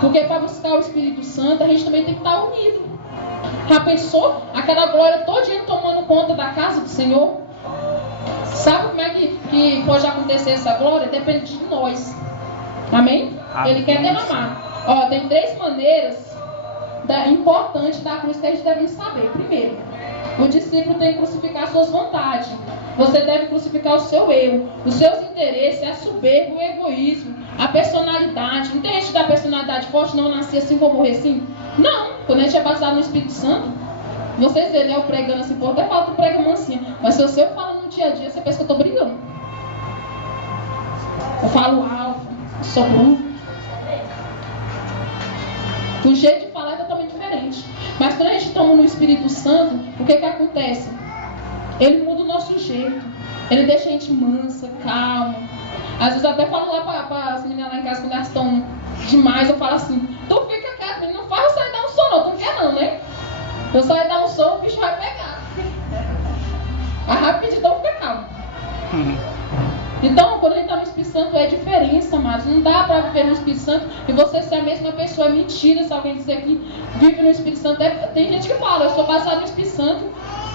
Porque para buscar o Espírito Santo, a gente também tem que estar unido. Já pensou? Aquela glória todinha tomando conta da casa do Senhor? Sabe como é que pode acontecer essa glória? Depende de nós. Amém? Ele quer derramar. Ó, tem 3 maneiras importantes da cruz que a gente deve saber. Primeiro, o discípulo tem que crucificar suas vontades. Você deve crucificar o seu eu, os seus interesses, a soberba, o egoísmo, a personalidade. Não tem gente da personalidade forte, não nascer assim, vou morrer assim? Não. Quando a gente é baseado no Espírito Santo, vocês veem, né, eu pregando assim, pô, até falo que prega mansinha. Mas se eu falo no dia a dia, você pensa que eu estou brigando. Eu falo alto, sou bruto. O jeito de falar é totalmente diferente. Mas quando a gente toma no Espírito Santo, o que acontece? Ele muda o nosso jeito. Ele deixa a gente mansa, calma. Às vezes eu até falo lá para as meninas lá em casa, quando elas estão demais, eu falo assim: tu fica quieto, menino, não faz eu sair dar um som, não. Tu não quer não, né? Eu sair dar um som, o bicho vai pegar. A rapidão fica calma. Então, quando a gente está no Espírito Santo, é diferença, amados. Não dá para viver no Espírito Santo e você ser a mesma pessoa. É mentira se alguém dizer que vive no Espírito Santo. Tem gente que fala: eu sou baseado no Espírito Santo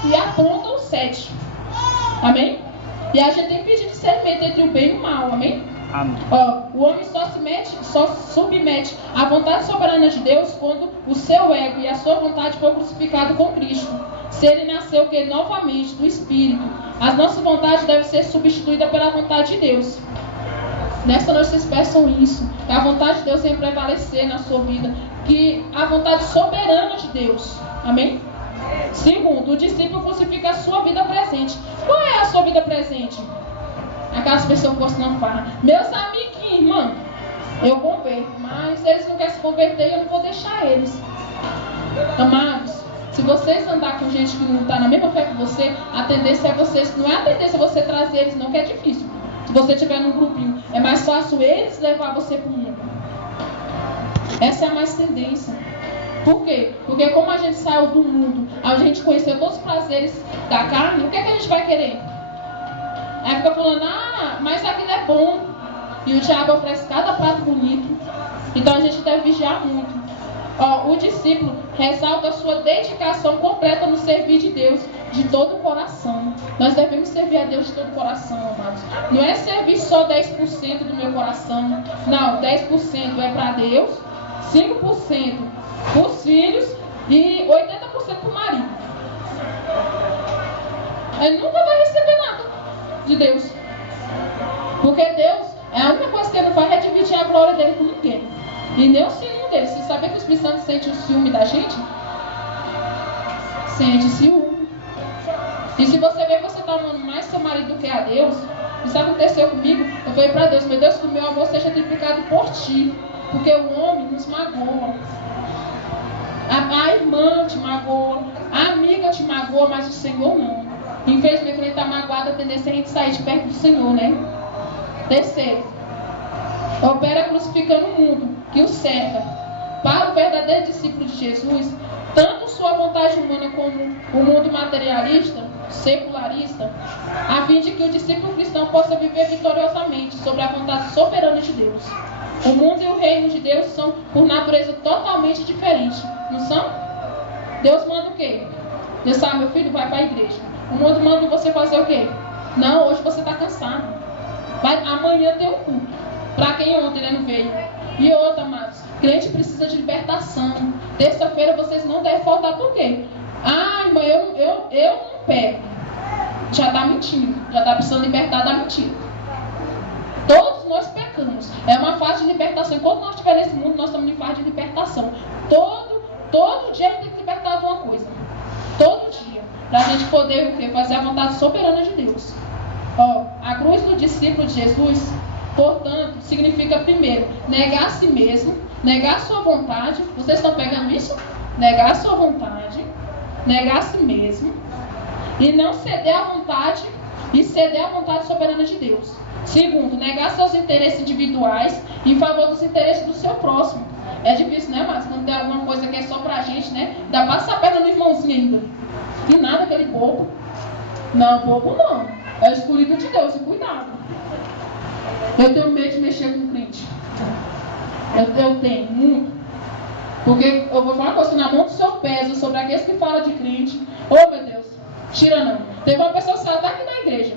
e aponta o 7. Amém? E a gente tem que pedir discernimento entre o bem e o mal. Amém? Amém. Ó, o homem só submete à vontade soberana de Deus quando o seu ego e a sua vontade for crucificado com Cristo. Se ele nasceu que novamente do Espírito, as nossas vontades devem ser substituídas pela vontade de Deus. Nessa noite vocês peçam isso, que a vontade de Deus venha prevalecer na sua vida, que a vontade soberana de Deus. Amém? Segundo, o discípulo crucifica a sua vida presente. Qual é a sua vida presente? Aquelas pessoas que você não fala: meus amiguinhos, irmão, eu converto, mas eles não querem se converter e eu não vou deixar eles. Amados, se vocês andar com gente que não está na mesma fé que você, a tendência é vocês, não é a tendência você trazer eles, não, que é difícil. Se você estiver num grupinho, é mais fácil eles levar você para o mundo. Essa é a mais tendência. Por quê? Porque como a gente saiu do mundo, a gente conheceu todos os prazeres da carne, o que é que a gente vai querer? Aí fica falando: mas aquilo é bom. E o diabo oferece cada prato bonito. Então a gente deve vigiar muito. Ó, o discípulo ressalta a sua dedicação completa no servir de Deus de todo o coração. Nós devemos servir a Deus de todo o coração, amados. Não é servir só 10% do meu coração. Não, 10% é para Deus, 5% para os filhos e 80% para o marido. Ele nunca vai receber nada de Deus. Porque Deus, a única coisa que ele não faz é dividir a glória dele com ninguém. E nem o ciúme dele. Você sabe que o Espírito Santo sente o ciúme da gente? Sente ciúme. E se você vê que você está amando mais seu marido do que a Deus, isso aconteceu comigo. Eu falei para Deus: meu Deus, que o meu amor seja triplicado por ti. Porque o homem nos magoa. A irmã te magoa, a amiga te magoa, mas o Senhor não. Infelizmente, quando ele está magoado, a tendência é a gente sair de perto do Senhor, né? Terceiro, opera crucificando o mundo que o cerca. Para o verdadeiro discípulo de Jesus, tanto sua vontade humana como o mundo materialista, secularista, a fim de que o discípulo cristão possa viver vitoriosamente sobre a vontade soberana de Deus. O mundo e o reino de Deus são, por natureza, totalmente diferentes. Não são? Deus manda o quê? Deus sabe: meu filho, vai para a igreja. O mundo manda você fazer o quê? Não, hoje você está cansado. Amanhã tem um culto. Para quem ontem ele não veio. E outra, amados, crente precisa de libertação. Terça-feira vocês não devem faltar. Por quê? Irmã, eu não pego. Já está mentindo. Já está precisando libertar da mentira. Todos nós pecamos. É uma fase de libertação. Enquanto nós estivermos nesse mundo, nós estamos em fase de libertação. Todo dia a gente tem que libertar de uma coisa. Todo dia. Para a gente poder o quê? Fazer a vontade soberana de Deus. Ó, a cruz do discípulo de Jesus, portanto, significa primeiro negar a si mesmo, negar a sua vontade. Vocês estão pegando isso? Negar a sua vontade, negar a si mesmo e não ceder à vontade e ceder à vontade soberana de Deus. Segundo, negar seus interesses individuais em favor dos interesses do seu próximo. É difícil, né, mas quando tem alguma coisa que é só pra gente, né? Dá passa a perna no irmãozinho ainda. E nada, aquele bobo. Não, bobo não. É o escolhido de Deus, e cuidado. Eu tenho medo de mexer com o crente. Eu tenho muito. Porque eu vou falar uma coisa, na mão do Senhor pesa sobre aqueles que falam de crente. Oh, meu Deus, tira não. Teve uma pessoa que saiu até aqui na igreja.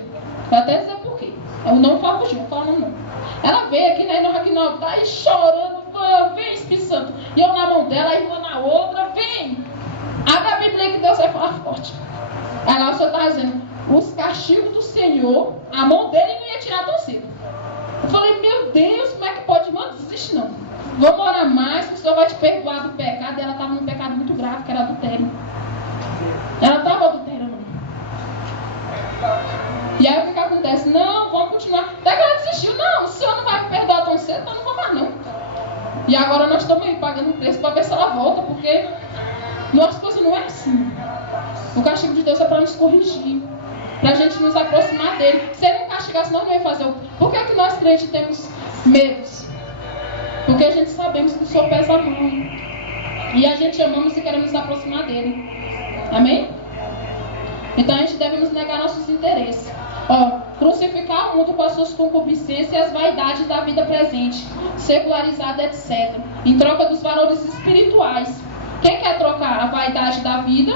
Vou até dizer por quê. Eu não falo hoje, não falo não. Ela veio aqui, né, nós aqui no altar e chorando, vem Espírito Santo. E eu na mão dela, a irmã na outra, vem. Abre a Bíblia que Deus vai falar forte. Aí lá o Senhor está dizendo, os castigos do Senhor, a mão dele não ia tirar tão cedo. Eu falei, meu Deus, como é que pode? Irmã, desiste não. Vamos orar mais, que o Senhor vai te perdoar do pecado. E ela estava num pecado muito grave, que era adultério. Ela estava adulterando. E aí o que acontece? Não, vamos continuar. Até que ela desistiu. Não, o Senhor não vai me perdoar tão cedo, então não vou mais não. E agora nós estamos aí pagando o preço para ver se ela volta, porque nossa coisa não é assim. O castigo de Deus é para nos corrigir, para a gente nos aproximar dele. Se ele não castigasse, nós não ia fazer o... Por que é que nós crentes temos medos? Porque a gente sabemos que o Senhor pesa a mão. E a gente amamos e queremos nos aproximar dele. Amém? Então a gente deve nos negar nossos interesses. Crucificar o mundo com as suas concupiscências e as vaidades da vida presente, secularizada, etc. Em troca dos valores espirituais. Quem quer trocar a vaidade da vida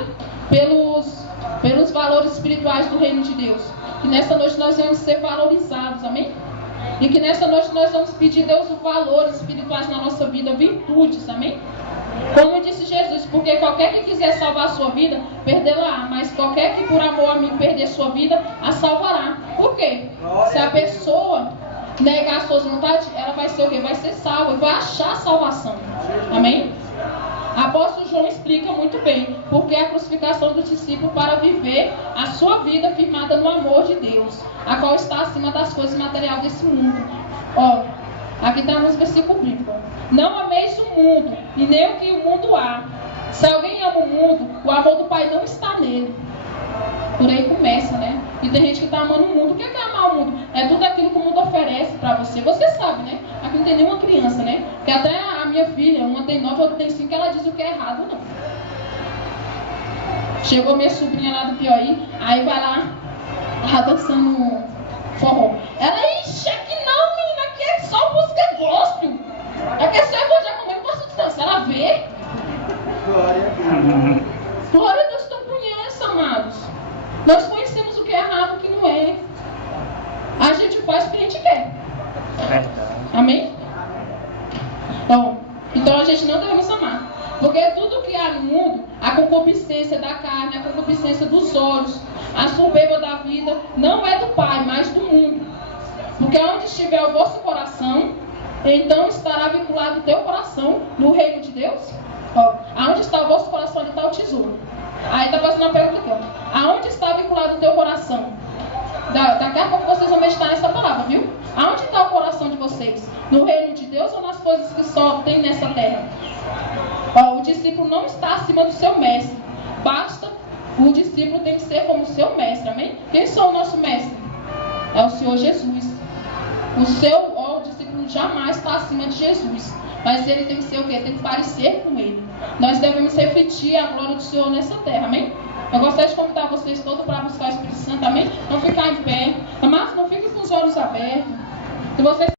pelos valores espirituais do reino de Deus? Que nessa noite nós vamos ser valorizados, amém? E que nessa noite nós vamos pedir a Deus os valores espirituais na nossa vida, virtudes, amém? Como disse Jesus, porque qualquer que quiser salvar a sua vida, perdê-la, mas qualquer que por amor a mim perder sua vida, a salvará. Por quê? Se a pessoa negar as suas vontades, ela vai ser o quê? Vai ser salva, vai achar a salvação. Amém? Apóstolo João explica muito bem porque a crucificação do discípulo para viver a sua vida firmada no amor de Deus, a qual está acima das coisas materiais desse mundo. Aqui está nos versículos bíblicos. Não ameis o mundo e nem o que o mundo há. Se alguém ama o mundo, o amor do Pai não está nele. Por aí começa, né? E tem gente que está amando o mundo. O que é amar o mundo? É tudo aquilo que o mundo oferece para você. Você sabe, né? Aqui não tem nenhuma criança, né? Que até a minha filha, uma tem 9, outra tem 5, ela diz o que é errado, não. Chegou minha sobrinha lá do Piauí, aí vai lá dançando forró. Ela, ixi, aqui não, menina, aqui é só música gospel. Aqui é só evangélico comigo, gosto de dançar. Ela vê. Glória a Deus, tu conhece, amados. Nós conhecemos o que é errado e o que não é. A gente faz o que a gente quer. Amém? Então a gente não devemos amar. Porque tudo que há no mundo, a concupiscência da carne, a concupiscência dos olhos, a soberba da vida, não é do Pai, mas do mundo. Porque onde estiver o vosso coração, então estará vinculado o teu coração no reino de Deus. Aonde está o vosso coração, ali está o tesouro. Aí está fazendo uma pergunta aqui. Aonde está vinculado o teu coração? Daqui a pouco vocês vão meditar nessa palavra, viu? Aonde está o coração de vocês? No reino de Deus ou nas coisas que só tem nessa terra? O discípulo não está acima do seu mestre. Basta, o discípulo tem que ser como o seu mestre, amém? Quem são o nosso mestre? É o Senhor Jesus. O discípulo jamais está acima de Jesus. Mas ele tem que ser o quê? Tem que parecer com ele. Nós devemos refletir a glória do Senhor nessa terra, amém? Eu gostaria de convidar vocês todos para buscar o Espírito Santo, amém? Não ficar em pé. Mas não fiquem com os olhos abertos. Se vocês